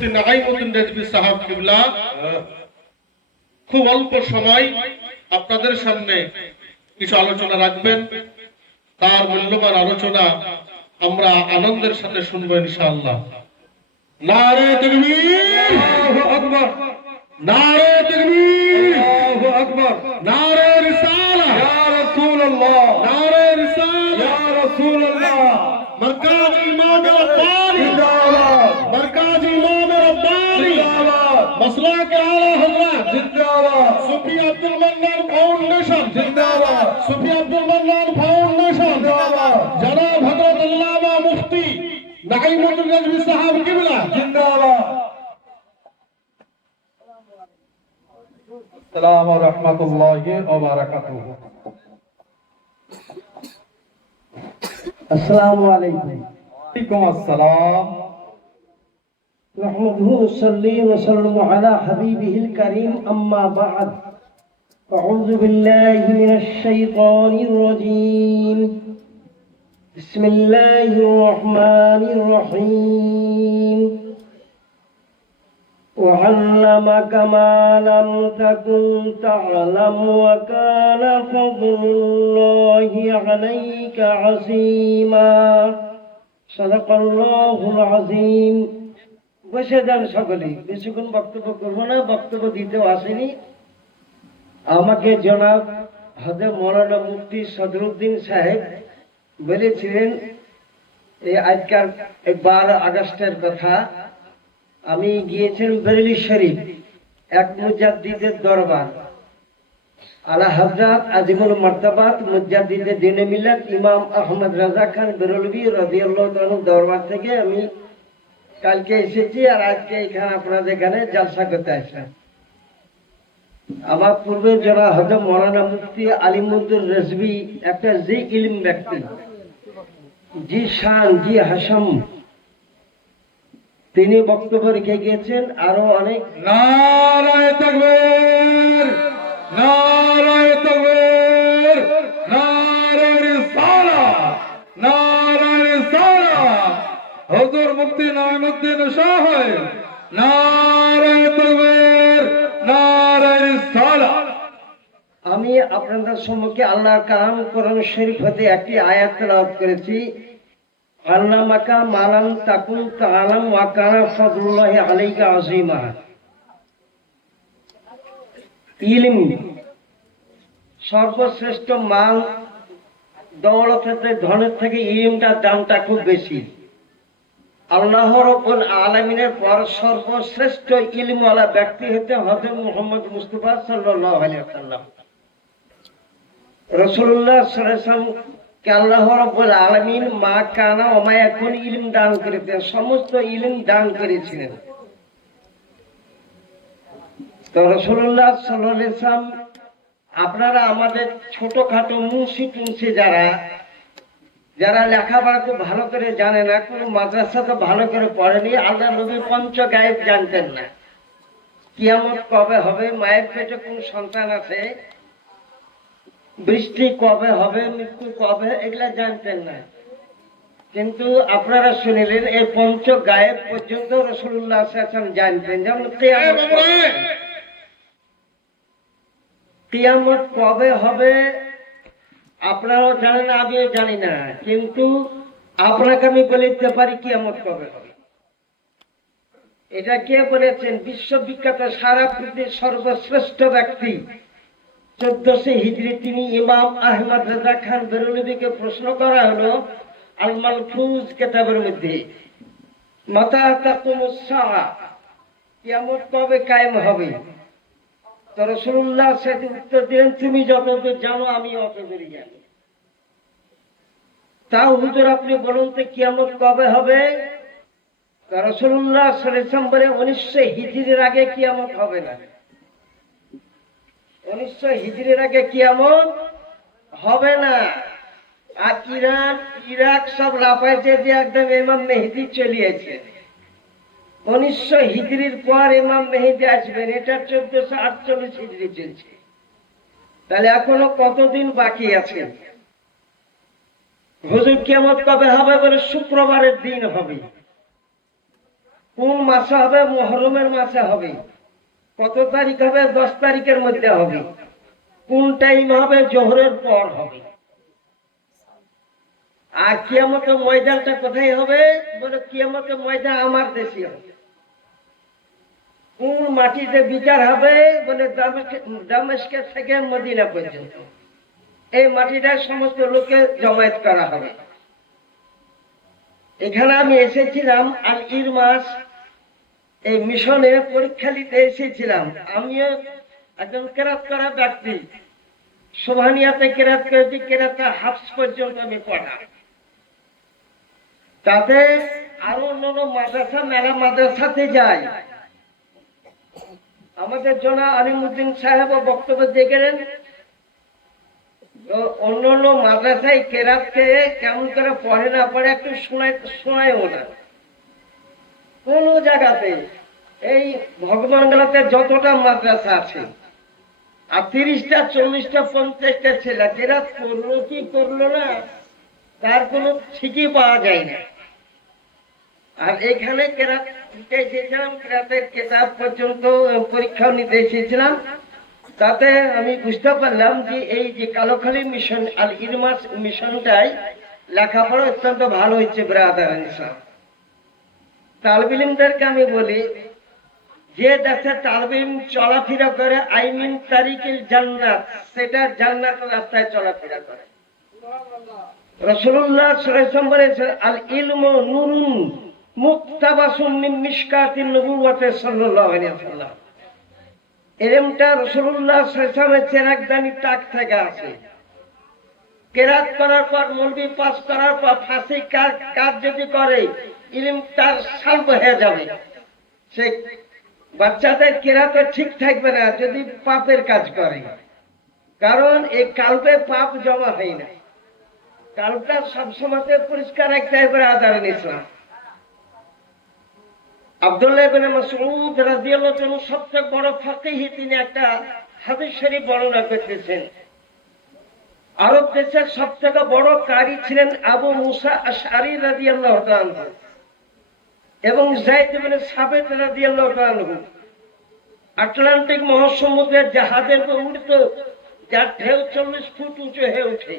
নাঈমুদ্দিন রেজভী সাহেব কিবলা খুব অল্প সময় আপনাদের সামনে কিছু আলোচনা রাখবেন। তার মূল্যবান আলোচনা আমরা আনন্দের সাথে শুনবো ইনশাআল্লাহ। নারে তাকবীর, আল্লাহু আকবার। নারে তাকবীর, আল্লাহু আকবার। নারে রিসালা, ইয়া রাসূলুল্লাহ। নারে রিসালা, ইয়া রাসূলুল্লাহ। মারকাজ ইমাম রব্বানি জিন্দাবাদ, মারকাজ ইমাম রব্বানি জিন্দাবাদ, মাসলাক আলা হযরত জিন্দাবাদ, সুফি আব্দুল মান্নান ফাউন্ডেশন জিন্দাবাদ, সুফি আব্দুল মান্নান ফাউন্ডেশন জিন্দাবাদ, জনাব হযরত আল্লামা মুফতি নাঈমুদ্দিন রেজভী সাহেব কিবলা জিন্দাবাদ। আসসালামু আলাইকুম ওয়া রাহমাতুল্লাহি ওয়া বারাকাতুহু। السلام عليكم ওয়ালাইকুম আসসালাম। نحمده ونصلي وسلم على حبيبه الكريم أما بعد أعوذ بالله من الشيطان الرجيم بسم الله الرحمن الرحيم وعلمك ما لم تكن تعلم وكان فضل الله عليك عظيما صدق الله العظيم। বসে যান সকলে, বেশিক্ষণ বক্তব্য করবো না, বক্তব্য দিতেও আসেনি। আমাকে জনাব হযরত মাওলানা মুফতি সদরুদ্দিন সাহেব বলেছিলেন এই আজকাল 12 আগস্টের কথা, আমি গিয়েছিলাম বেরেলি শরীফ এক মুজাদ্দিদের দরবার, আলা হযরত আজিমুল মারতাবাত মুজাদ্দিদে দ্বীনে মিল্লাত ইমাম আহমদ রাজা খান বেরেলভী রাদিয়াল্লাহু তাআলা দরবার থেকে আমি কালকে এসেছি আর আজকে এখানে আপনাদের এখানে জলসা করতে আসলাম। আমার পূর্বে যারা হযরত মাওলানা মুফতি আলিমুদ্দিন রেজভী একটা জি ইলম ব্যক্তি, জি শান, জি হাসম, তিনি বক্তব্য রেখে গিয়েছেন। আরো অনেক নারায়ে তাকবীর, নারায়ে তাকবীর, নারে রিসালাত, নারে রিসালাত, হুজুর মুফতি নাঈমুদ্দিন সাহেব, নারায়ে তাকবীর, নারে রিসালাত। আমি আপনাদের সম্মুখে আল্লাহর কালাম কোরআন শরীফ হতে একটি আয়াত তেলাওয়াত করেছি। আল্লামাকা মালাম তাকুন তাআলাম ওয়া কানা ফাদলুল্লাহি আলাইকা আযীমা। ইলম সর্বশ্রেষ্ঠ মাল, দৌলত থেকে, ধনের থেকে ইলমটার দামটা খুব বেশি। আল্লাহ রাব্বুল আলামিনের পর সর্বশ্রেষ্ঠ ইলমওয়ালা ব্যক্তি হতে হযরত মুহাম্মদ মুস্তাফা সাল্লাল্লাহু আলাইহি ওয়াসাল্লাম। রাসূলুল্লাহ সাল্লাল্লাহু আলাইহি ওয়াসাল্লাম কে আল্লাহ রাব্বুল আলামিন মা কানা ওয়া মা ইয়াকুন ইলম দান করেছেন, সমস্ত ইলম দান করেছিলেন। তো রাসূলুল্লাহ সাল্লাল্লাহু আলাইহি ওয়াসাল্লাম, আপনারা আমাদের ছোটখাটো মুন্সি টুন্সি যারা লেখাপড়া খুব ভালো করে জানে না, কোনো মাদ্রাসাতে ভালো করে পড়েনি, আল্লাহ নবী পঞ্চ গায়েব জানতেন না। কিয়ামত কবে হবে, মায়ের পেটে কোন সন্তান আছে, বৃষ্টি কবে হবে, মৃত্যু কবে, এগুলা জানতেন না। কিন্তু আপনারা শুনিলেন এই পঞ্চ গায়েব পর্যন্ত রাসূলুল্লাহ সাল্লাল্লাহু আলাইহি ওয়াসাল্লাম জানতেন। যেমন কিয়ামত কবে হবে আপনারাও জানেন, আমিও জানি না, কিন্তু আপনাকে আমি বলে দিতে পারি কিয়ামত কবে হবে। এটা কে বলেছেন? বিশ্ববিখ্যাত, সারা পৃথিবীর সর্বশ্রেষ্ঠ ব্যক্তি 1400 হিজরি, তিনি ইমাম আহমদ রাজা খান বেরেলভীকে প্রশ্ন করা হলো আল মালফুজ কিতাবের মধ্যে, মাতা তাকুমুস সাআ, কিয়ামত কবে কায়েম হবে? তো রাসূলুল্লাহ সাথে উত্তর দিলেন, তুমি যতদূর জানো আমি অতদূরই জানি। তাও হুজুর আপনি বলুন তো কিয়ামত কবে হবে? রাসূলুল্লাহ সাল্লাল্লাহু আলাইহি ওয়াসাল্লাম বলে 1900 হিজরির আগে কিয়ামত হবে না। 1900 হিজরির আগে কিয়ামত হবে না। আর ইরান, ইরাক সব লাফাইছে যে একদম ইমাম মেহেদী চলিয়েছে। 1900 হিজরির পর ইমাম মেহেদী আসবেন, এটা 1448 হিজরি চলছে। তাহলে এখনো কতদিন বাকি আছে? হুজুর কিয়ামত কবে হবে বলে শুক্রবারের দিন হবে। কোন মাসে হবে? মুহররমের মাসে হবে। কত তারিখ হবে? 10 তারিখের মধ্যে হবে। কোন টাইম হবে? জোহরের পর হবে। আর কিয়ামতের ময়দানটা কোথায় হবে? বলে কিয়ামতের ময়দান আমার দেশে হবে। কোন মাটিতে বিচার হবে? বলে দামেস্কের থেকে মদিনা পর্যন্ত এই মাটিটা সমস্ত লোকে জমায়েত করা হবে। এখানে আমি এসেছিলাম আল ইরমাস এই মিশনে পরীক্ষা নিতে এসেছিলাম। আমিও একজন কেরাত করা ব্যক্তি, সোভানিয়াতে কেরাত করেছি, কেরাতে হাফস পর্যন্ত আমি পড়া। তাতে আরো অন্যান্য মাদ্রাসা মেলা মাদ্রাসাতে যাই। আমাদের জনা আলিমউদ্দিন সাহেব বক্তব্য দিয়ে গেলেন, অন্য অন্য মাদ্রাসায় কেরাতকে কেমন করে পড়ে না পড়ে একটু শোনায়ও না। কোন জায়গাতে এই ভগবানগলাতে যতটা মাদ্রাসা আছে আর 30টা 40টা 50টা ছেলে কেরাত করলো কি করলো না তার কোনো ঠিকই পাওয়া যায় না। আর এখানে কেরাত দিতে এসেছিলাম, কেরাতের কেতাব পর্যন্ত পরীক্ষা নিতে এসেছিলাম। তাতে আমি বুঝতে পারলাম যে এই যে কালোখালী মিশন আল ইরমাস মিশনটাই লেখাপড়া অত্যন্ত ভালো হচ্ছে। ব্রাদার ইনসান তালবিলিমদেরকে আমি বলি, যে দেশে তালবিম চলাফেরা করে আইমিন তারিখের জান্নাত, সেটা জান্নাতের রাস্তায় চলাফেরা করে। রাসূলুল্লাহ সাল্লাল্লাহু আলাইহি ওয়াসাল্লাম বলেছেন, আল ইলমু নূরুন মুক্তাবাসুম মিন মিশকাতিন নবুওয়াতি সাল্লাল্লাহু আলাইহি ওয়াসাল্লাম। এরমটা রাসূলুল্লাহ সাল্লাল্লাহু আলাইহি ওয়াসাল্লামের চেরাগদানি টাক থেকে আছে। কেরাত করার পর মৌলবি পাস করার পর ফাঁসি কাজ যদি করে ইলম তার সালব হয়ে যাবে। সে বাচ্চাদের কেরাতে ঠিক থাকবে না যদি পাপের কাজ করে, কারণ এই কালবে পাপ জমা হয় না। কালটা সবসময় পরিষ্কার রাখতে হবে। আদার ইসলাম আব্দুল্লাহ ইবনে মাসউদ রাদিয়াল্লাহু আনহু সবচেয়ে বড় ফাকিহ, তিনি একটা হাদিস শরীফ বর্ণনা করতেছেন। আরব দেশের সবথেকে বড় কারি ছিলেন আবু মুসা আশআরী রাদিয়াল্লাহু তাআলা এবং যায়েদ ইবনে সাবিত রাদিয়াল্লাহু তাআলা। আটলান্টিক মহাসমুদ্রের জাহাজের উপর উঠত, যার ঢেউ 40 ফুট উঁচু হয়ে ওঠে।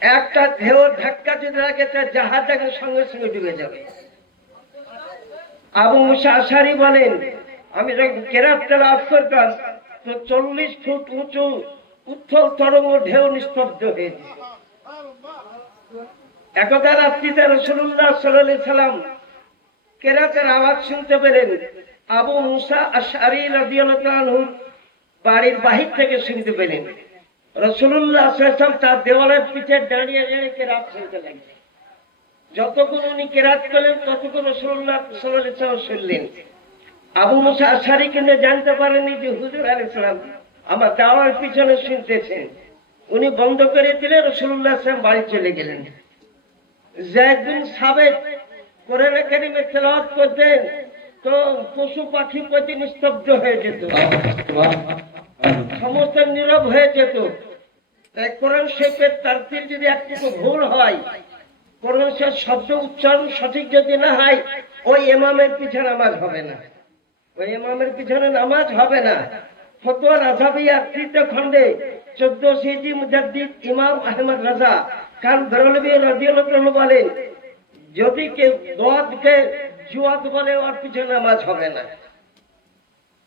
একটা ঢেউ ধাক্কা যদি লাগে তার জাহাজটাকে সঙ্গে সঙ্গে ডুবে যাবে। আবু মুসা আশআরী বলেন, আমি যখন কেরাত তেলাওয়াত করতাম তো 40 ফুট উঁচু উত্থল তরঙ্গ ঢেউ নিস্তব্ধ হয়ে যেত। একদা রাত্রিতে রাসূলুল্লাহ সাল্লাল্লাহু আলাইহি সাল্লাম কেরাতের আওয়াজ শুনতে পেলেন। আবু মুসা আশআরী রাদিয়াল্লাহু আনহু বাড়ির বাহির থেকে শুনতে পেলেন। রাসূলুল্লাহ সাল্লাল্লাহু আলাইহি ওয়াসাল্লাম তার দেওয়ালের পিছে দাঁড়িয়ে দাঁড়িয়ে কেরাত শুনতে লাগলেন। যতক্ষণ উনি কেরাত করলেন ততক্ষণ রাসূলুল্লাহ সাল্লাল্লাহু আলাইহি ওয়াসাল্লাম শুনলেন। আবু মুসা আশআরী কিন্তু জানতে পারেননি যে হুজুর আলাইহিস সালাম আমার দেওয়ালের পিছনে শুনতেছেন। উনি বন্ধ করে দিলেন, রাসূলুল্লাহ সাল্লাল্লাহু আলাইহি ওয়াসাল্লাম বাড়ি চলে গেলেন। যায়েদ বিন সাবিত কোরআন কারীমে তেলাওয়াত করতেন তো পশু পাখি প্রতি নিস্তব্ধ হয়ে যেত, সমস্ত নীরব হয়ে যেত। তাই কোরআন শরীফের তারতিল যদি একটু ভুল হয়, কোরআন শরীফের শব্দ উচ্চারণ সঠিক যদি না হয়, ওই ইমামের পিছনে নামাজ হবে না, ওই ইমামের পিছনে নামাজ হবে না। ফতোয়া রাজাবিয়া 3 খণ্ডে 14 সিজি মুজাদ্দিদ ইমাম আহমদ রাজা খান বেরলভী রাদিয়াল্লাহু আনহু বলেন, যদি কেউ দোয়াতকে জুয়াত বলে ওর পিছনে নামাজ হবে না।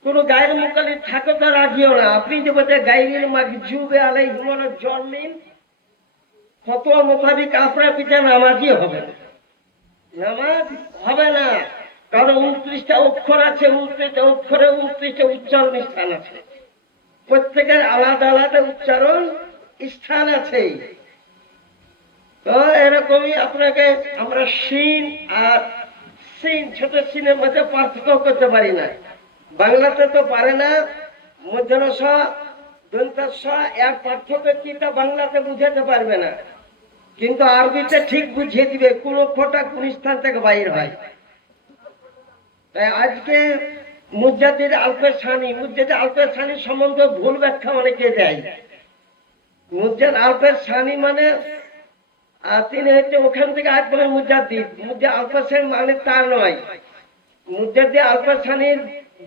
কোন গায়ের মুকাল্লিদ থাকে তো রাজিও না। আপনি যে বলতে গায়রিল মাগজুবে আলাইহিম জন্মিন, ফতোয়া মোতাবিক আপনার পিছনে নামাজই হবে না, নামাজ হবে না। কারণ 29টা অক্ষর আছে, 29টা অক্ষরে 29টা উচ্চারণ স্থান আছে, প্রত্যেকের আলাদা আলাদা উচ্চারণ স্থান আছে। তো এরকমই আপনাকে আমরা শিন আর সিন, ছোট সিনের মধ্যে পার্থক্য করতে পারি না। বাংলাতে তো পারে না, মধ্যন স দন্ত স এক পার্থক্য কি তা বাংলাতে বুঝাতে পারবে না, কিন্তু আরবিতে ঠিক বুঝিয়ে দিবে কোন অক্ষরটা কোন স্থান থেকে বাইর হয়। তাই আজকে মুজাদ্দিদ আলফের সানি সম্বন্ধে ভুল ব্যাখ্যা অনেকে দেয়। মুজাদ্দিদ আলফের সানি মানে তিনি হচ্ছে ওখান থেকে একদম মুজাদ্দিদ আলফের সানি মানে তা নয়। মুজাদ্দিদ আলফাস সানির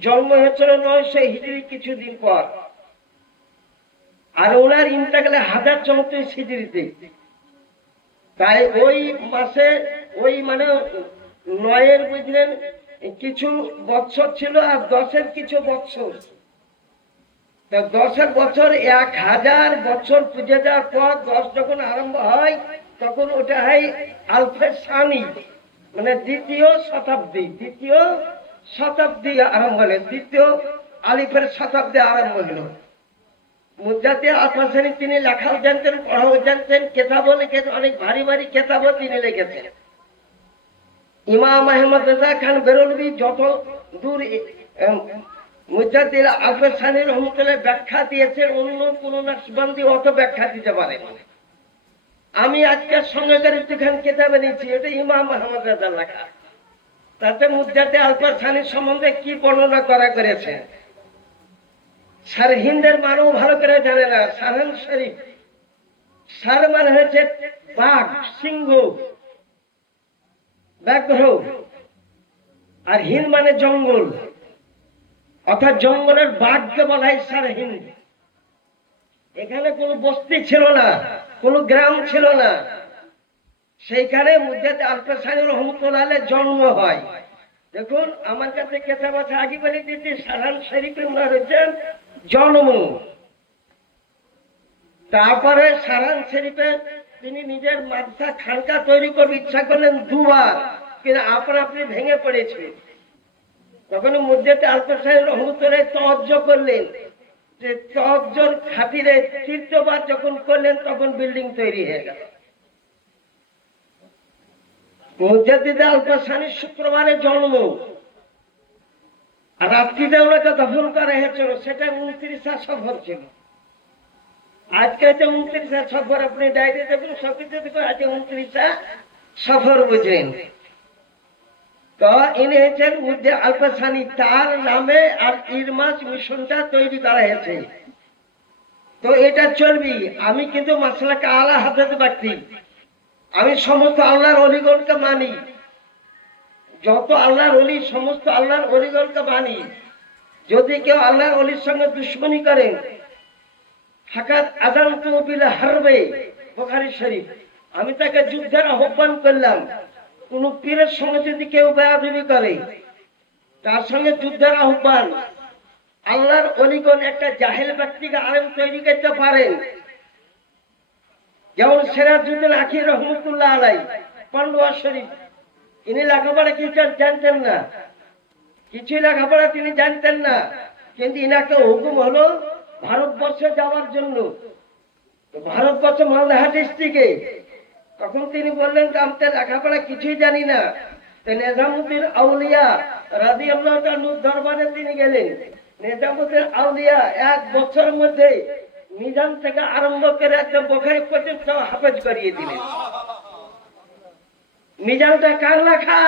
জন্ম হয়েছিল 900 হিজরি কিছুদিন পর, আর ওনার ইন্তেকালে 1034 হিজরিতে। তাই ওই মাসে ওই মানে 9-এর বুঝলেন কিছু বছর ছিল আর 10-এর কিছু বছর। তা 10-এর বছর 1000 বছর পুজো দেওয়ার পর 10 যখন আরম্ভ হয় তখন ওটা হয় আলফে সানি, মানে দ্বিতীয় শতাব্দী আরম্ভ হলো, দ্বিতীয় আলিফের শতাব্দী আরম্ভ হলো। মুজাদ্দিদ আলফাস সানি তিনি লেখাও জানতেন, পড়াও জানতেন, কেতাবও লিখেছেন, অনেক ভারী ভারী কেতাবও তিনি লিখেছেন। ইমাম আহমদ রেজা খান বেরলভী যত দূর মুজাদ্দিদ আলফাস সানি রহমতুল্লাহ ব্যাখ্যা দিয়েছেন, অন্য কোন নকশবন্দি অত ব্যাখ্যা দিতে পারে না। আমি আজকের সঙ্গেকার একটুখান কেতাবে নিচ্ছি, এটা ইমাম আহমদ রেজা লেখা। তাতে মুজাদ্দিদ আলফাস সানির সম্বন্ধে কি বর্ণনা করা করেছে। সারহিন্দের মানও ভালো করে জানে না। সারহান শরীফ, সার মানে হচ্ছে বাঘ, সিংহ, ব্যাঘ্র, আর হিন্দ মানে জঙ্গল, অর্থাৎ জঙ্গলের বাঘকে বলা হয় সারহিন্দ। এখানে কোনো বস্তি ছিল না, কোনো গ্রাম ছিল না, সেইখানে মুজাদ্দিদ আলফাস সানি রহমতুল্লাহ আলাইহির জন্ম হয়। দেখুন আমার কাছে কেতাব আছে, আগে বলে দিচ্ছি, সারহান শরীফে ওনার হচ্ছেন জন্ম। তারপরে সারহান শরীফে তিনি নিজের মাদ্রাসা খানকা তৈরি করতে ইচ্ছা করলেন দুবার, কিন্তু আপনি ভেঙে পড়েছে। তখন মুজাদ্দিদ আলফাস সানি রহমতুল্লাহ তওজ্জ করলেন, যে তওজ্জর খাতিরে তৃতীয়বার যখন করলেন তখন বিল্ডিং তৈরি হয়ে গেল। মুজাদ্দিদ আলফাস সানির শুক্রবারে জন্ম, আর রাত্রিতে ওনাকে দফন করা হয়েছিল, সেটা 29 সফর ছিল। আজকে হচ্ছে 29 সফর, আপনি ডায়েরি দেখুন, সবকিছু দেখুন, আজকে 29 সফর বুঝলেন। তো ইনি হচ্ছেন মুজাদ্দিদ আলফাস সানি, তার নামে আর ইরমাস মিশনটা তৈরি করা হয়েছে। তো এটা চলবি। আমি কিন্তু মাসলাকে আলা হাদাত ব্যক্তি, আমি সমস্ত আল্লাহর অলিগণকে মানি, যত আল্লাহর অলি সমস্ত আল্লাহর অলিগণকে মানি। যদি কেউ আল্লাহর অলির সঙ্গে দুশ্মনী করে, ফাকাত আযানতু বিল হারবে, বুখারী শরীফ, আমি তাকে যুদ্ধের আহ্বান করলাম। কোন পীরের সঙ্গে যদি কেউ বেয়াদবি করে, তার সঙ্গে যুদ্ধের আহ্বান। আল্লাহর অলিগণ একটা জাহেল ব্যক্তিকে আলেম তৈরি করতে পারেন, যেমন সিরাজউদ্দৌলা আখি রহমতুল্লাহ আলাইহি, পান্ডুয়া শরীফ, ইনি লেখাপড়া কি জানতেন না, কিছুই লেখাপড়া তিনি জানতেন না, কিন্তু ইনাকে হুকুম হলো ভারতবর্ষে যাওয়ার জন্য। ভারতবর্ষ মালদা ডিস্ট্রিক্টে। তখন তিনি বললেন যে আমি তো লেখাপড়া কিছুই জানি না। নিজামুদ্দিন আউলিয়া রাদিয়াল্লাহু তাআলা দরবারে তিনি গেলেন। নিজামুদ্দিন আউলিয়া 1 বছরের মধ্যে মিজান থেকে আরম্ভ করে একদম বুখারী পর্যন্ত হাফেজ করিয়ে দিলেন। মিজানটা কার লেখা?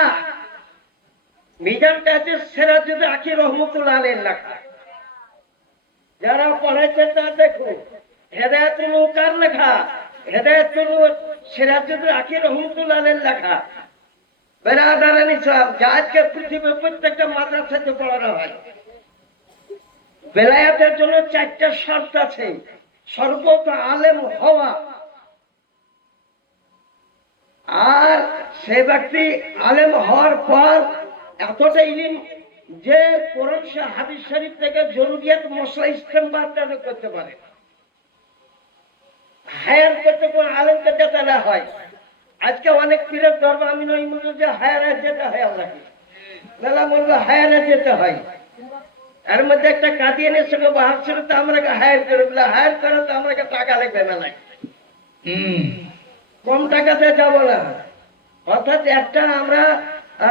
মিজানটা আছে সিরাজুদ্দৌলা আখি রহমতুল্লাহ আলাইহির লেখা। যারা পড়েছেন তা দেখুন। হেদায়েতুন নূর কার লেখা? হেদায়েতুন নূর সিরাজুদ্দৌলা আখি রহমতুল্লাহ আলাইহির লেখা। বেরাদারান ইসলাম, যা আজকে পৃথিবীর প্রত্যেকটা মাদ্রাসাতে পড়ানো হয়। বেলায়েতের জন্য 4টা শর্ত আছে। সর্বত আলেম হওয়া, আর সে ব্যক্তি আলেম হওয়ার পর এতটা ইলম যে কোরআন হাদিস শরীফ থেকে জরুরিয়াত মশলা ইস্তেমবাদ করতে পারে। হায়ার করতে কোনো আলেমকে যেতে না হয়। আজকে অনেক পীরের দরবার আমি নই বলবো যে হায়ারে যেতে হয়, আপনাকে বেলা বলবো হায়ারে যেতে হয়। এর মধ্যে একটা কাদিয়ানের সঙ্গে বাহার ছিল, তো আমরা হায়ার করে বলে হায়ার করে, তো আমাকে টাকা লাগবে মেলায়, কম টাকাতে যাবো না। অর্থাৎ একটা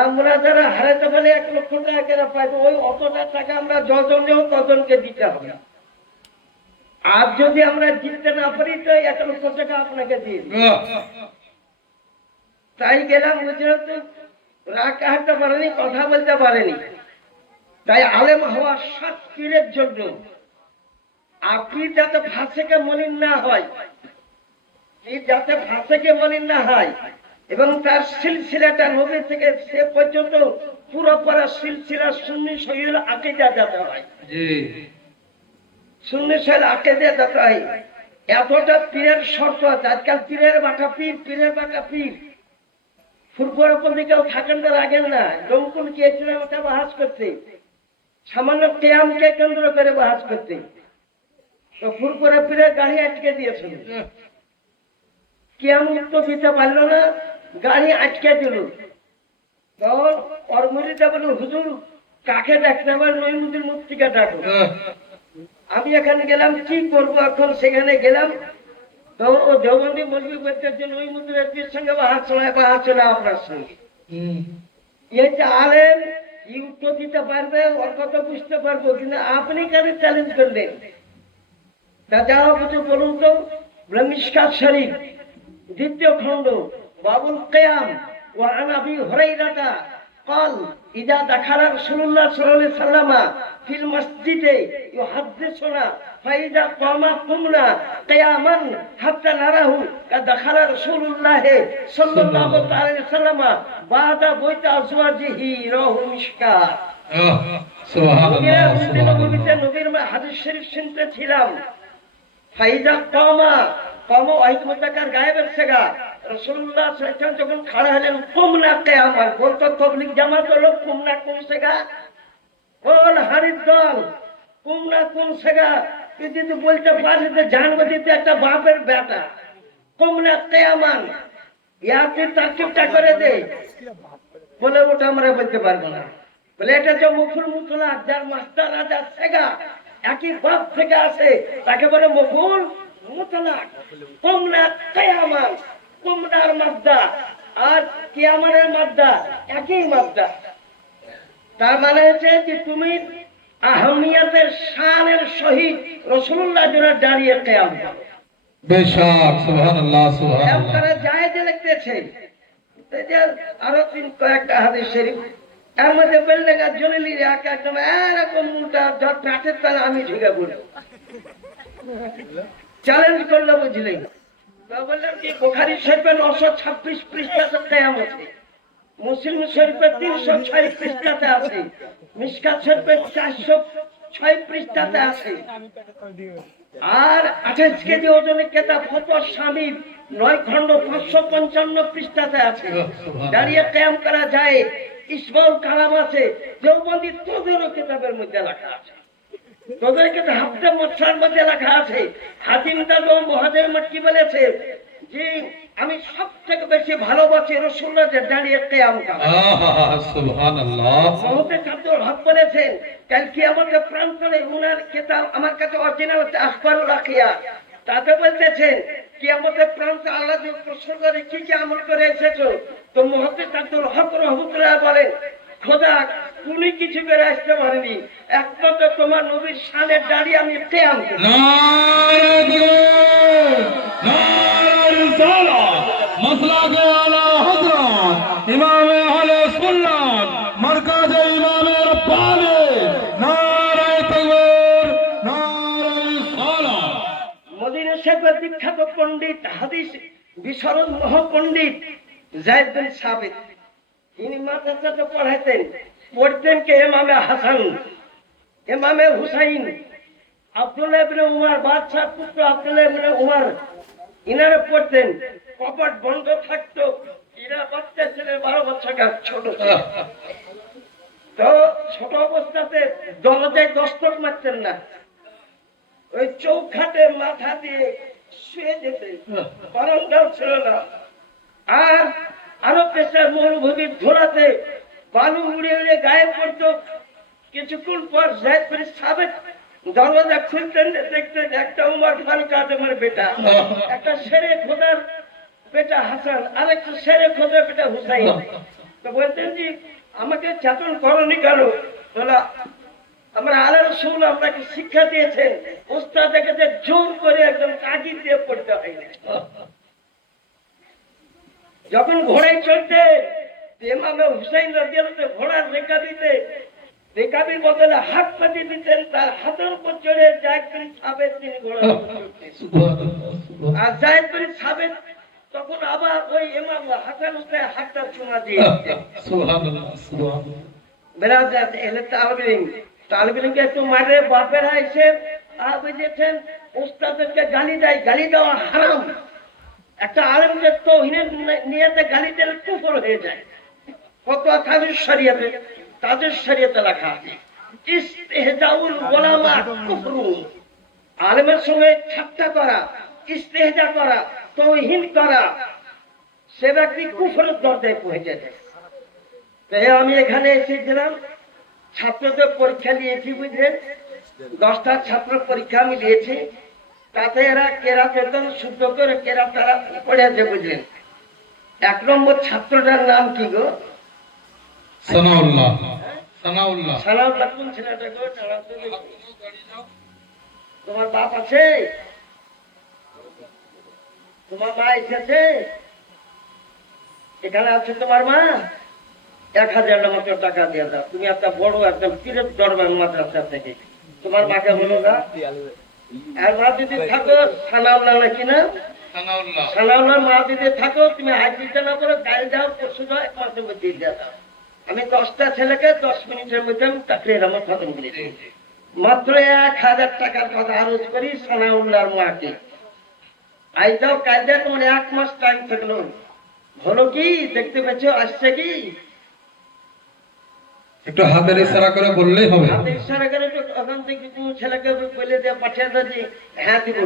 আমরা যারা হারাতে পারি 1 লক্ষ টাকা কেনা পাইবো, ওই অতটা টাকা আমরা যজন নেব তজনকে দিতে হবে। আর যদি আমরা জিততে না পারি তো 1 লক্ষ টাকা আপনাকে দিয়ে দিই। তাই গেলাম গুজরাট, রাগ কাটতে পারেনি, কথা বলতে পারেনি। তাই আলেম হওয়া 7 পীরের জন্য আপনি যাতে ফাঁসেকে মলিন না হয়, যাতে ফাঁসেকে মলিন না হয়, এবং তার সিলসিলাটা নবী থেকে সে পর্যন্ত পুরো পারা সিলসিলা সুন্নি সহিল আকীদা দিতে হয়, জি সুন্নি সহিল আকীদা দিতে হয়। এতটা পীরের শর্ত আছে, আজকাল পীরের বাটা পীর, পীরের বাটা পীর, ফুরফুরা পন্থীকেও থাকেন না, রাখেন না, রংপুর কে ওটা বাহাজ করতে, সামান্য কেয়ামকে কেন্দ্র করে বাহাজ করতে। তো ফুরফুরা পীরের গাড়ি আটকে দিয়েছিল, কেয়াম উত্তর দিতে পারলো না, গাড়ি আটকে দিল। তখন ওর মুরিদা বলল, হুজুর কাকে ডাকতে হবে? নঈমুদ্দিন মুফতিকে ডাকো। আমি এখানে গেলাম, কি করবো এখন? সেখানে গেলাম, তো ও দেওবন্দি মৌলভী বলতে যে নঈমুদ্দিনের সঙ্গে বাহাজ চলে আপনার সঙ্গে। এই যে আলেম, ই উত্তর দিতে পারবে, ওর কথা বুঝতে পারবো, কিন্তু আপনি কেন চ্যালেঞ্জ করলেন? তা যা কিছু বলুন তো। মিশকাত শরীফ দ্বিতীয় খণ্ড, বাবুল কিয়াম ওয়া আন আবি হুরায়রা قال اذا دخل رسول الله صلى الله عليه وسلم في المسجد يحدثنا فاذا قام قمنا قياما حتى نراه قد دخل رسول الله صلى الله عليه وسلم بعد بيت ازواجه رواه مشكات। সুবহানাল্লাহ সুবহানাল্লাহ। নবীর হাদিস শরীফ শুনতেছিলাম, ফাইজা কামা কামা ওয়াহিদ মুতাকার গায়েবের সেগা রাসূলুল্লাহ সাল্লাল্লাহু আলাইহি ওয়াসাল্লাম যখন খাড়া হলেন, কুমনা কিয়ামাত বলতো তাবলীগ জামাত হলো কুমনা কোন সেগা, কোন হারির দল, কুমনা কোন সেগা, যদি বলতে পারে যে জাহান্নামীতে একটা বাপের বেটা, কুমনা কিয়ামান ইয়াকে তাকিবটা করে দে, বলে ওটা আমরা বলতে পারবো না। বলে এটা যে মুফুল মুতলাক, যার মাস্টার রাজা সেগা একই বাপ থেকে আসে, তাকে বলে মুফুল মুতলাক। কুমনা কিয়ামান, কুমনার মাদ্দা আর কিয়ামানের মাদ্দা একই মাদ্দা। তার মানে হচ্ছে যে তুমি আহমিয়াতের শানের সহিত রাসূলুল্লাহ জন্য দাঁড়িয়ে কিয়াম করো। বেশক সুবহানাল্লাহ সুবহানাল্লাহ। আপনারা জায়েজ লিখতেছে, এই যে আরো কয়েকটা হাদিস শরীফ এর মধ্যে বললে গা জলিলি একা একদম এরকম মোটা যত পেটের তালে আমি ঢুকে পড়ব, চ্যালেঞ্জ করলো, বুঝলি? বললাম কি বুখারী শরীফে 926 পৃষ্ঠাতে কিয়ামত আছে, মুসলিম শরীফে 306 পৃষ্ঠাতে আছে, মিশকাত শরীফে 406 পৃষ্ঠাতে আছে, আর 28 কেজি ওজনের কিতাব ফতোয়া শামীম 9 খণ্ড 555 পৃষ্ঠাতে আছে। দাঁড়িয়ে কিয়াম করা যায়, ইসমাউল কালাম আছে, দেওবন্দি তোদেরও কিতাবের মধ্যে লেখা আছে, তোদের কিন্তু হাফতে মশার মধ্যে লেখা আছে। হাজিম দাদু মহাদের মক্কি বলেছে যে আমি সব থেকে বেশি ভালোবাসি রাসূলুল্লাহকে দাঁড়িয়ে কিয়াম করা। সুবহানাল্লাহ। মহতে আব্দুল হক বলেছেন, কাল কিয়ামতের প্রান্তরে উনার কিতাব আমার কাছে অরিজিনাল হচ্ছে আখবারুল আখিয়া, তাতে বলতেছেন কিয়ামতের প্রান্তে আল্লাহ যে প্রশ্ন করে কি কি আমল করে এসেছো, তো মহতে আব্দুল হক রহমাতুল্লাহ বলেন, খোদা তুমি কিছু করে আসতে পারেনি, একমাত্র তোমার নবীর শানে দাঁড়িয়ে আমি কিয়াম করি। নারে তাকবীর, নারে রিসালাত, মাসলাকে আলা হযরত ইমামে আহলে সুন্নাত মারকাজে ইমামে রব্বানি, নারে তাকবীর, নারে রিসালাত। মদিনা শরীফের বিখ্যাত পণ্ডিত, হাদিস বিশরদ মহাপণ্ডিত যায়েদ বিন সাবিত, তিনি মাদ্রাসাতে পড়াইতেন, পড়তেন কে ইমামে হাসান, ইমামে হুসাইন, আব্দুল্লাহ ইবনে উমর, বাদশাহ পুত্র আব্দুল্লাহ ইবনে উমর, ইনারা পড়তেন। কপাট বন্ধ থাকতো, এরা বাচ্চা ছেলে 12 বছরের ছোট ছিল। তো ছোট অবস্থাতে দরজায় দস্তক মারতেন না, ওই চৌখাটে মাথা দিয়ে শুয়ে যেতেন, বারান্দাও ছিল না। আর আরো পেশার মরুভূমির ধরাতে বালু উড়ে উড়ে গায়ে পড়তো। কিছুক্ষণ পর যায়েদ বিন সাবিত দরজা খুলতেন, দেখতেন একটা উমর ফারুক আজমের বেটা, একটা শেরে খোদার বেটা হাসান, আর একটা শেরে খোদার বেটা হুসাইন। তো বলতেন যে আমাকে চেতন করনি কেন? বলা আমরা আল্লাহ রাসূল আপনাকে শিক্ষা দিয়েছেন, ওস্তাদ কাছে জোর করে একদম কাগি দিয়ে পড়তে হয় না। যখন ঘোড়ায় চলতে ইমামে হুসাইন রাদিয়াল্লাহু আনহু ঘোড়ার রেকাবির বদলে হাত পাতি দিতেন, তার হাতের উপর চড়ে যায়েদ বিন সাবিত তিনি ঘোড়া চড়তেন। আর যায়েদ বিন সাবিত তখন আবার ওই ইমাম হাসান হুসাইন হাতটা চুমা দিয়ে সুবহানাল্লাহ সুবহানাল্লাহ। বেরাজ এলে তালবিলিমকে একটু মারে বাপেরা এসে বুঝেছেন উস্তাদেরকে গালি দেয়, গালি দেওয়া হারাম। একটা আলেমদের তৌহিনের নিয়তে গালি দিলে কুফর হয়ে যায়। কত তাদের শরীয়তে লেখা আছে ইস্তেহজাউল উলামা কুফরুন, আলেমের সঙ্গে ঠাট্টা করা, ইস্তেহজা করা, তৌহিন করা, সে ব্যক্তি কুফরের দরজায় পৌঁছে যায়। আমি এখানে এসেছিলাম, ছাত্রদের পরীক্ষা দিয়েছি, বুঝলেন, 10টা ছাত্র পরীক্ষা আমি দিয়েছি। তাতে এরা কেরাত একদম শুদ্ধ করে কেরাত তারা পড়েছে, বুঝলেন। 1 নম্বর ছাত্রটার নাম কি গো? সানাউল্লাহ। সানাউল্লাহ। সানাউল্লাহ কোন ছেলেটা গো? তোমার বাপ আছে? তোমার মা এসেছে? এখানে আছে তোমার মা? 1000 মতো টাকা দিয়ে দাও। তুমি একটা বড় একদম পীরের দরবার মাদ্রাসা থেকে তোমার মাকে বলো না। আর মা যদি থাকো সানাউল্লাহ নাকি না? সানাউল্লাহ মা যদি থাকো, তুমি আজ দিতে না করো, কাল যাও, পরশু যাও, 1 মাসের মধ্যে দিয়ে দাও। আমি 10টা ছেলেকে 10 মিনিটের মধ্যে আমি তাকরির আমার খতম করে দিই। মাত্র 1000 টাকার কথা আরোজ করি সানাউল্লাহর মাকে। আজ যাও কাল যাও, তোমার 1 মাস টাইম থাকলো। হলো কি দেখতে পেয়েছ আসছে কি? একটু হাতের ইশারা করে বললেই হবে। হাতের ইশারা করে ওখান থেকে তুমি ছেলেকে বলে দিয়ে পাঠিয়ে দাও যে হ্যাঁ দিব।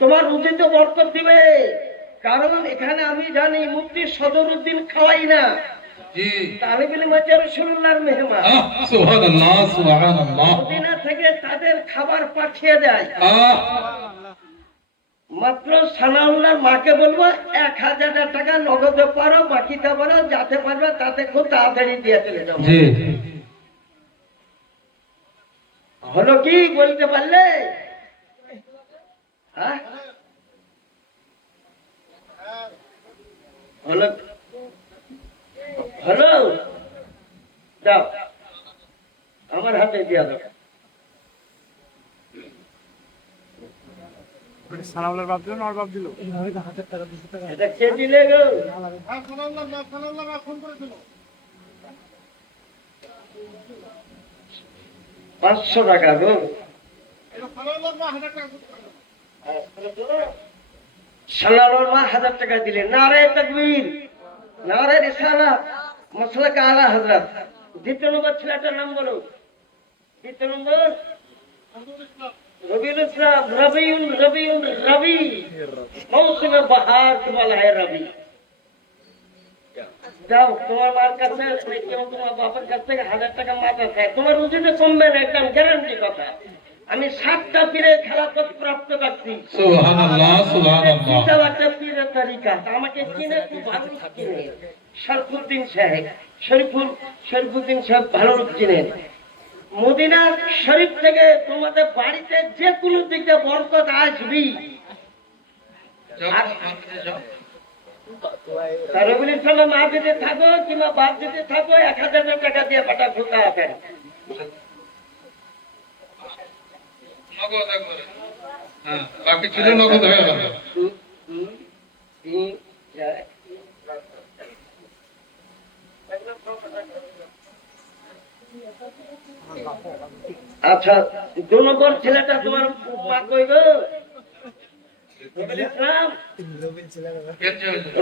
তোমার রুজিতে তো বরকত দিবে, কারণ এখানে আমি জানি মুফতি সদরউদ্দিন খাওয়াই না, জি, তালিবিল মাজার রাসূলুল্লাহর মেহমান। সুবহানাল্লাহ, সুবহানাল্লাহ। মদিনা থেকে তাদের খাবার পাঠিয়ে দেয়। মাত্র সানাউল্লাহর মাকে বলবো 1000 টাকা নগদে পারো, বাকিটা পারো, যাতে পারবে তাতে খুব তাড়াতাড়ি দিয়ে চলে যাবো। জি। হলো কি বলতে পারলে? হ্যাঁ হলো, হলো, যাও আমার হাতে দিয়া দাও। সানাউল্লাহর বাপ দিল না ওর বাপ দিল? এটা কে দিলে গো? 500 টাকা গো। সানাউল্লাহর মা 1000 টাকা দিলেন। নারে তাকবীর, নারে রিসালাত, মাসলাক আলা হযরত। দ্বিতীয় নম্বর ছেলেটার নাম বলো। দ্বিতীয় নম্বর রবিউল ইসলাম। রবি মৌসুমে বাহার বলা হয় রবি। যাও তোমার মার কাছে কেউ তোমার বাবার কাছ থেকে 1000 টাকা মাথা খায়, তোমার রুজিতে কমবে না, একদম গ্যারান্টি কথা। আমি 7টা পীরের খেলাফত প্রাপ্ত করছি। সুবহানাল্লাহ, সুবহানাল্লাহ। এটা একটা পীরের তরিকা। আমাকে চিনে খুব ভালো চিনে শরফুদ্দিন সাহেব, শরীফুদ্দিন সাহেব ভালো চিনেন। মদিনা শরীফ থেকে তোমাদের বাড়িতে যে কোনো দিকে বরকত আসবি। রবিউল ইসলামের মা যদি থাকো কিংবা বাপ যদি থাকো 1000 টাকা দিয়ে পাঠা খোকা হবে। বাকি ছিল নগদ হয়ে গেল। আচ্ছা 2 নম্বর ছেলেটা তোমার মা কই গো?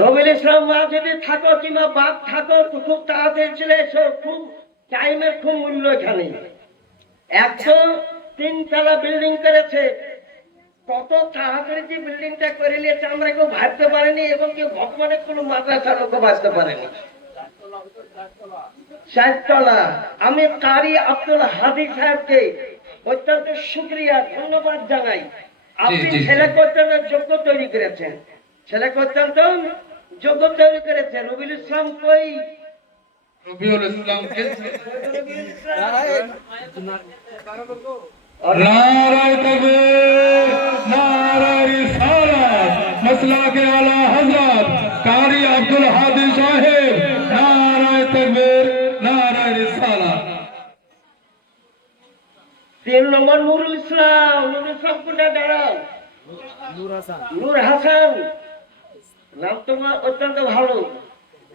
রবিউল ইসলাম মা যদি থাকো কিংবা বাপ থাকো তো খুব তাড়াতাড়ি চলে এসো, খুব টাইমের খুব মূল্য এখানে। 103 তলা বিল্ডিং করেছে। কত তাড়াতাড়ি যে বিল্ডিংটা করে নিয়েছে আমরা কেউ ভাবতে পারিনি, এবং কেউ ভগবানের কোনো মাদ্রাসার লোক ভাবতে পারেনি। 4 তলা। আমি কারি আব্দুল হাদি সাহেবকে অত্যন্ত শুকরিয়া ধন্যবাদ জানাই। আপনি ছেলেকে অত্যন্ত যোগ্য তৈরি করেছেন, ছেলেকে অত্যন্ত যোগ্য তৈরি করেছেন। রবিউল ইসলাম কই? রবিউল ইসলাম কে? নারায়ে তাকবীর, নারায়ে রিসালাত, মাসলাকে আলা হযরত কারি আব্দুল হাদি সাহেব। নারায়ে তাকবীর, নারায়ে রিসালাত। 3 নম্বর নুরুল ইসলাম। নুরুল ইসলাম কোনটা দাঁড়াও? নূর হাসান। নাম তোমার অত্যন্ত ভালো।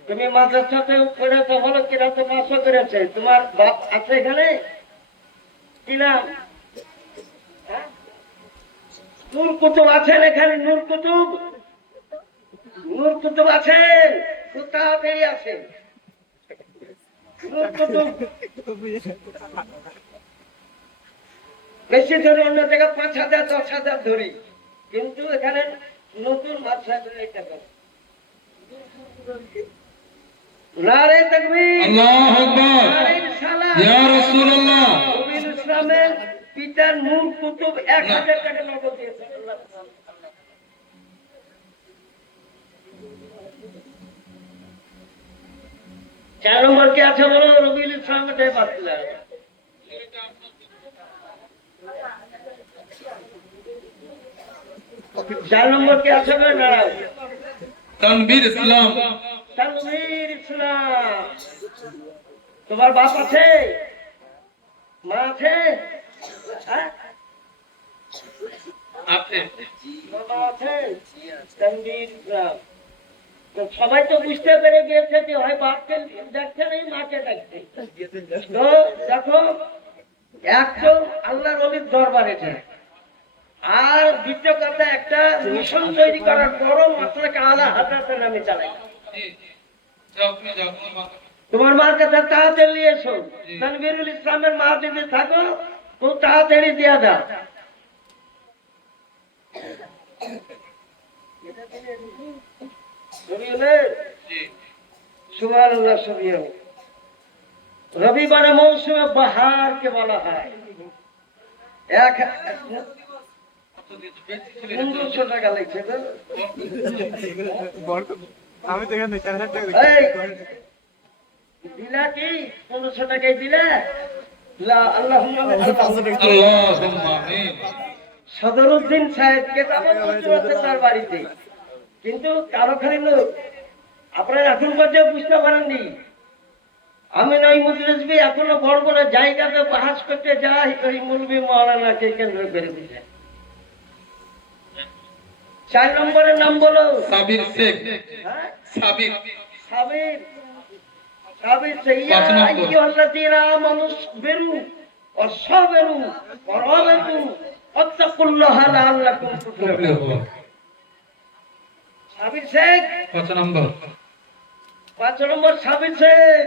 তুমি মাদ্রাসাতে পড়েছো, বলো কিরাতে পাশও করেছে, তোমার বাপ আছে এখানে? কি নাম? হ্যাঁ? নূর কুতুব আছেন এখানে? নূর কুতুব, নূর কুতুব আছেন? খুব তাড়াতাড়ি আছেন নূর কুতুব। বেশি ধরে অন্য জায়গায় 5,000 10,000 ধরি, কিন্তু এখানে নতুন মাদ্রাসা করে এটা করে। নারে তাকবীর, আল্লাহু আকবার, নারে রিসালাত। ইয়া রাসূলুল্লাহ। নবীল ইসলামের পিতার নূর কুতুব 1,000 টাকা নগদ দিয়েছেন। আল্লাহ। 4 নম্বর কে আছে বলো? রবিউল ইসলামের টাই পাচ্ছিল। 4 নম্বর কে আছে বলো? দাঁড়াও। তানবীর ইসলাম। তানভীর ইসলাম। তোমার বাপ আছে? মা আছে? হ্যাঁ? আছে। বাবা আছে? তানভীর ইসলাম। তো সবাই তো বুঝতে পেরে গিয়েছে যে হয় বাপকে দেখছে না মাকে দেখছে। তো দেখো, একজন আল্লাহর ওলির দরবারে যায়, আর দ্বিতীয় কথা একটা মিশন তৈরি করার বড় মাত্রাকে আলা হাজরাতের নামে চালাই। যাও তুমি যাও। তোমার মার কাছে তাড়াতাড়ি নিয়ে এসো। তানভীরুল ইসলামের মা যদি থাকো তো তাড়াতাড়ি দিয়া দাও। সুবহানাল্লাহ, সুবহানাল্লাহ। রবিবারে মৌসুমে বাহারকে বলা হয়। 1,500 টাকা লাগছে তো? আমি তো এখানে 4,000 টাকা এই, দিলা কি 1500 টাকাই দিলে? আল্লাহুম্মা আমিন। সদরুদ্দিন সাহেবকে তার বাড়িতে, কিন্তু কারো খালি লোক আপনার এখন পর্যন্ত বুঝতে পারেননি। আমি নই মুজরিসবি এখনো বড় বড় জায়গাতে বাহাস করতে যাই, ওই মুলবি মাওলানাকে কেন্দ্র করে দিলে। 4 নম্বরের নাম বলো। সাবির শেখ। হ্যাঁ? সাবির। সাবির, সাবির সাইয়া 5 নম্বর। আইয়ুহাল্লাযীনা আমানু সাবিরু ওয়া সাবিরু ওয়া রাবিতু ওয়াত্তাকুল্লাহা লাআল্লাকুম তুফলিহুন। সাবির শেখ 5 নম্বর। 5 নম্বর সাবির শেখ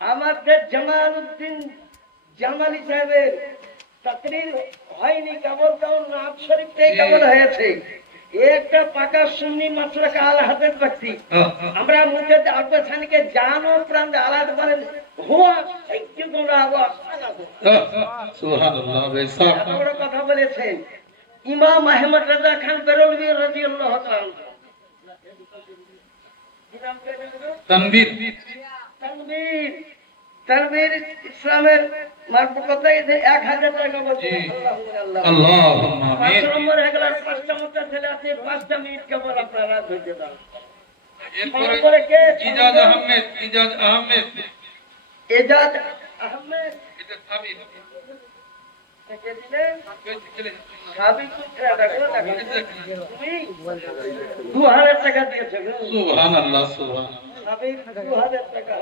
আমাদের জামালউদ্দিন জামালি সাহেবের তাকরীর হয়নি, কেবল কেবল নাম শরীফটাই কেবল হয়েছে। এ একটা পাকা সুন্নি মাসলাকে আলা হাদিস ব্যক্তি। আমরা মুখে আব্বাস হানিকে জান ও প্রাণ দিয়ে আলাদা করেন, হুয়া সাইয়্যিদুনা ওয়া সালাহু। সুবহানাল্লাহ, বেশক। এত বড় কথা বলেছেন ইমাম আহমদ রাজা খান বেরলভী রাদিয়াল্লাহু তাআলা। কি নাম পেলেন? তানবীর। তানভীর, তানভীর ইসলামের মারফতে 1,000 টাকা বলছে। আল্লাহুম্মা 5 আমিন। নম্বর হয়ে গেল। 5টা মতো ছেলে আছে, 5টা মিনিট কেবল আপনারা ধৈর্য দাও। এরপরে ইজাজ আহমেদ। ইজাজ আহমেদ। এজাজ আহমেদ এটা সাবির। কে দিলেন? সাবিক টাকা তুমি 2,000 টাকা দিয়েছো গো। সুবহানাল্লাহ, সুবহানাল্লাহ। সাবিক 2,000 টাকা।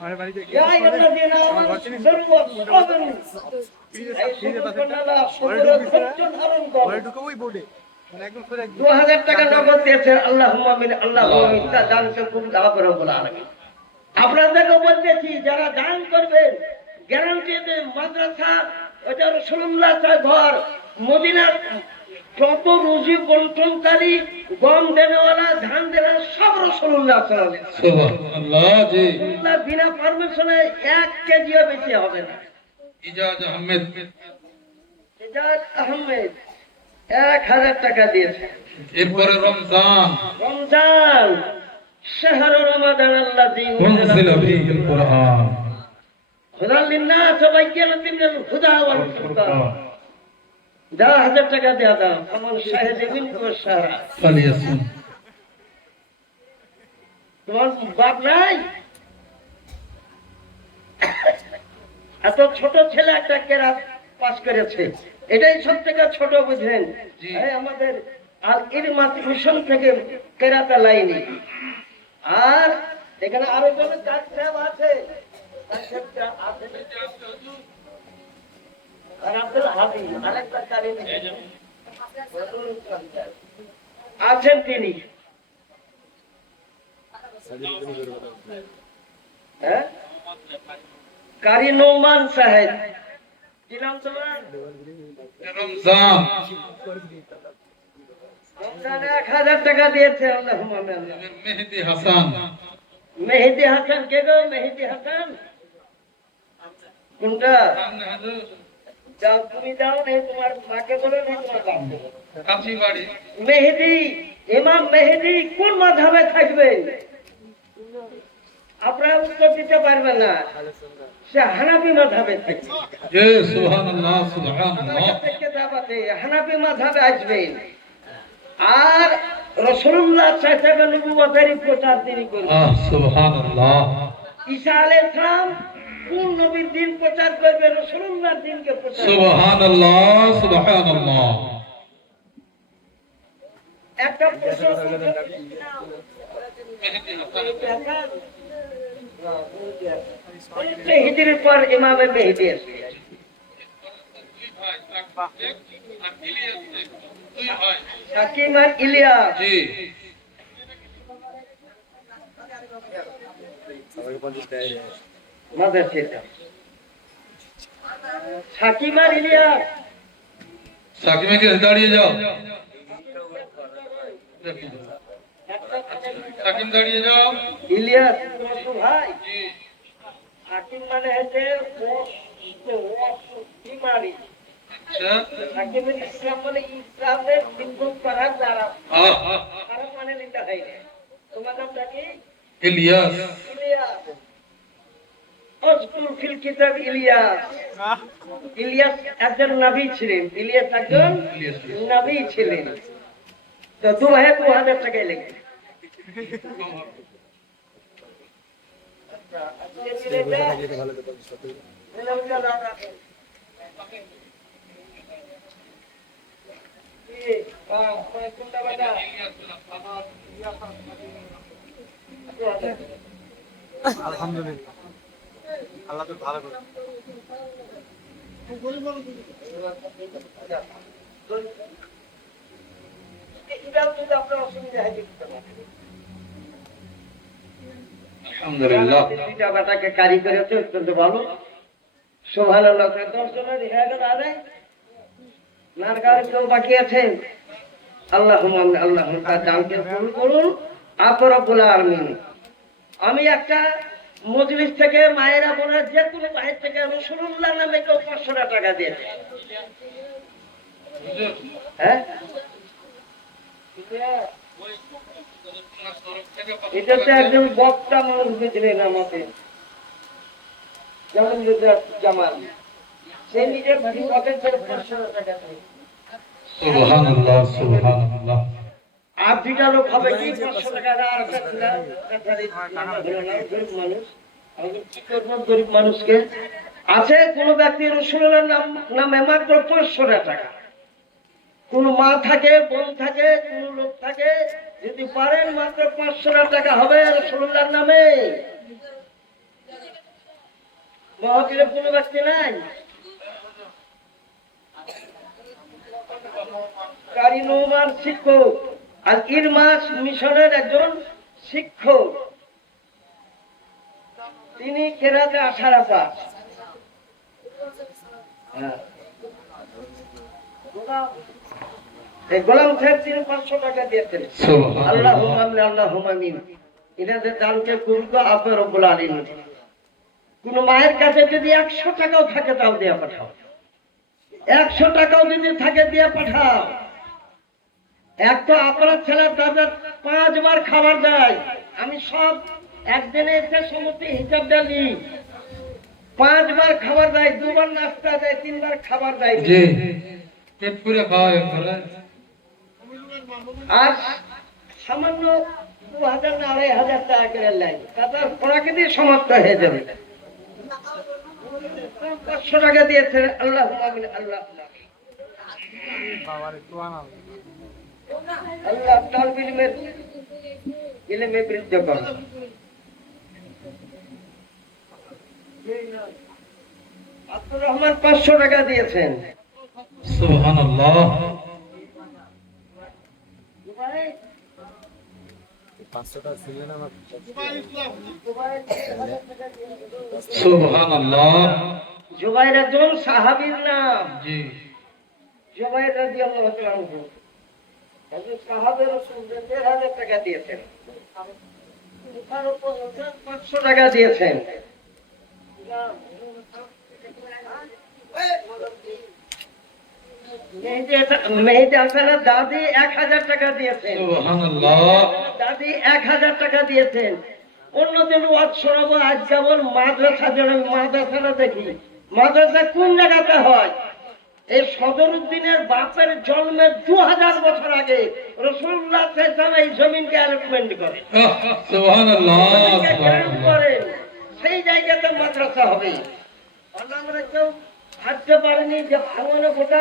আমার বাড়িতে ইয়া আইয়ুহাল্লাযীনা আমানু সাবিরু ওয়া সাবিরু। এই সুবুর কন্নালা সুবুর ধৈর্য ধারণ করো। ঘরে ঢুকবোই বোর্ডে মানে একদম সোজা 2,000 টাকা নগদ দিয়েছে। আল্লাহুম্মা আমিন। আল্লাহুম্মা আমিন। দানকে খুব দাওয়া করে বলা আলামিন। আপনাদেরকে বলতেছি যারা দান করবেন গ্যারান্টি দেন, মাদ্রাসা ওটা রাসূলুল্লাহ ঘর, মদিনার যত রুজি বন্টনকারী, গম দেনেওয়ালা, ধান দেনেওয়ালা সব রাসূলুল্লাহ সাল্লাল্লাহু আলাইহি ওয়াসাল্লাম। সুবহানাল্লাহ। জি। রাসূলুল্লাহ বিনা পারমিশনে 1 কেজিও বেশি হবে না। ইজাজ আহমেদ। ইজাজ আহমেদ 1,000 টাকা দিয়েছে। এরপরে রমজান। রমজান শাহরু রমাদান আল্লাযী উনজিলা ফীহিল কুরআন। হুদাল লিন্নাস ওয়া বাইয়িনাতিন হুদা ওয়াল ফুরকান। 10,000 টাকা দেয়া দাও। আমার শাহেদ বিনতু শাহরা। ফালিয়াসুম। তোমার বাপ নাই? এত ছোট ছেলে একটা কেরাত পাস করেছে, এটাই সব থেকে ছোট বুঝলেন। এই আমাদের আল ইলমাত মিশন থেকে কেরাতা লাইনি আর এখানে আরেকজনের কাজ সাহেব আছে কাজ সাহেবটা আছে। আর আব্দুল হাবিব আরেকটা কারি আছেন তিনি। হ্যাঁ কারি নোমান সাহেব কি নাম তোমার? রমজান রমজান 1000 টাকা দিয়েছে। আল্লাহুম্মা আমিন। মেহেদি হাসান মেহেদি হাসান কে গো? মেহেদি হাসান কোনটা? সামনে হাজার যাও তুমি যাও নেই তোমার মাকে বলো নেই তোমার বাপকে। কাশি বাড়ি মেহেদি ইমাম মেহেদি কোন মাযহাবে থাকবে? আপনারা উত্তর দিতে পারবেন না। সে হানাফি মাযহাবে থাকবে। জি সুবহানাল্লাহ সুবহানাল্লাহ থেকে দাবাতে হানাফি মাযহাবে আসবেন। আর রাসূলুল্লাহ সাল্লাল্লাহু আলাইহি ওয়াসাল্লামের নবুয়তের প্রচার তিনি করবেন। সুবহানাল্লাহ ঈসা আলাইহিস সালাম কোন নবীর দিন প্রচার করবে? রাসূলুল্লাহর দিনকে প্রচার করবে। সুবহানাল্লাহ সুবহানাল্লাহ একটা প্রশ্ন হিজরির পর ইমামে মেহেদী আসবে। হাকিম আর ইলিয়াস জি মাঝে সেটা হাকিম আর ইলিয়াস সাকিমে কে দাঁড়িয়ে যাও সাকিম দাঁড়িয়ে যাও ইলিয়াস তো ভাই জি হাকিম মানে হচ্ছে ইমানি। আচ্ছা হাকিমের ইসলাম মানে ইসলামের হিন্দু করার দ্বারা খারাপ মানে নিতে হয় না। তোমার নামটা কি? ইলিয়াস ইলিয়াস। আযকুর ফিল কিতাব ইলিয়াস। ইলিয়াস একজন নবী ছিলেন। ইলিয়াস একজন নবী ছিলেন। তো 2000 টাকায় লেগে আলহামদুলিল্লাহ আল্লাহ তো ভালো করে আলহামদুলিল্লাহ দুইটা বেটাকে কারি করেছে অত্যন্ত ভালো। সুবহানাল্লাহ। 10 জনের হয়ে গেল আরে নারগার কেউ বাকি আছেন? আল্লাহুম্মা আল্লাহুম্মা তার দানকে কবুল করুন আপনি রব্বুল আলামিন। আমি একটা মজলিস থেকে মায়েরা বোনের যে কোনো বাইরে থেকে রাসূলুল্লাহ নামে কেউ 500 টাকা দিয়েছে। হ্যাঁ এটা তো একজন বক্তা মানুষ বুঝলেন আমাদের যেমন জামাল সে নিজের পকেট থেকে 500 টাকা দেয়। সুবহানাল্লাহ সুবহানাল্লাহ আর দুইটা লোক হবে কি 500 টাকা আর মানুষ আমাদের কি করবো গরিব মানুষকে? আছে কোন ব্যক্তি রাসূলুল্লাহর নামে মাত্র 500 টাকা। কোন মা থাকে বোন থাকে কোন লোক থাকে যদি পারেন মাত্র 500 টাকা হবে রাসূলুল্লাহর নামে। মহাবীরের কোন ব্যক্তি নাই? কারি নোমান শিক্ষক আর ইরমাস মিশনের একজন শিক্ষক। তিনি কেরাতে 18 পাস। গোলাম সাহেব তিনি 500 টাকা দিয়েছেন। আল্লাহুম্মা আমিন আল্লাহুম্মা আমিন। এনাদের দানকে কবুল করুন আপনি রব্বুল আলামিন। কোন মায়ের কাছে যদি 100 টাকাও থাকে তাও দিয়ে পাঠাও। 100 টাকাও যদি থাকে দিয়ে পাঠাও। এক তো আপনার ছেলে তাদের 5 বার খাবার দেয়। আমি সব একদিনে এসে সমস্ত হিসাব ডালি। 5 বার খাবার দেয়, 2 বার নাস্তা দেয়, 3 বার খাবার দেয়। জি পেট পুরে খাওয়া একবারে আর সামান্য 2000 না 2500 টাকা করে লাই তাদের প্রাকৃতিক সমাপ্ত হয়ে যাবে। 500 টাকা দিয়েছে। আল্লাহুম্মা আমিন আল্লাহুম্মা আমিন। বাবারে সুবহানাল্লাহ আল্লাহ তার ইলমে বৃদ্ধি করুন। আব্দুর রহমান 500 টাকা দিয়েছেন। সুবহানাল্লাহ। সুবহানাল্লাহ। জুবাইর একজন সাহাবীর নাম। জি। জুবাইর রাদিয়াল্লাহু তাআলা আনহু হযরত সাহাবে রাসূল 1000 টাকা দিয়েছেন। তার উপর 500 টাকা দিয়েছেন। মেহেদী হাসানের দাদি 1000 টাকা দিয়েছেন। সুবহানাল্লাহ। দাদি 1000 টাকা দিয়েছেন। অন্যদিন ওয়াজ শোনাবো, আজ যেমন মাদ্রাসা, যেন মাদ্রাসাটা দেখি মাদ্রাসা কোন জায়গাতে হয়। এই সদরুদ্দিনের বাপের জন্মের 2000 বছর আগে রাসূলুল্লাহ সাল্লাল্লাহু আলাইহি ওয়াসাল্লাম এই জমিনকে অ্যালটমেন্ট করেন। সুবহানাল্লাহ। জমিনকে গ্রহণ সুবহানাল্লাহ। করেন, সেই জায়গাতে মাদ্রাসা হবে। আমরা কেউ ভাবতে পারিনি যে ভাঙনে গোটা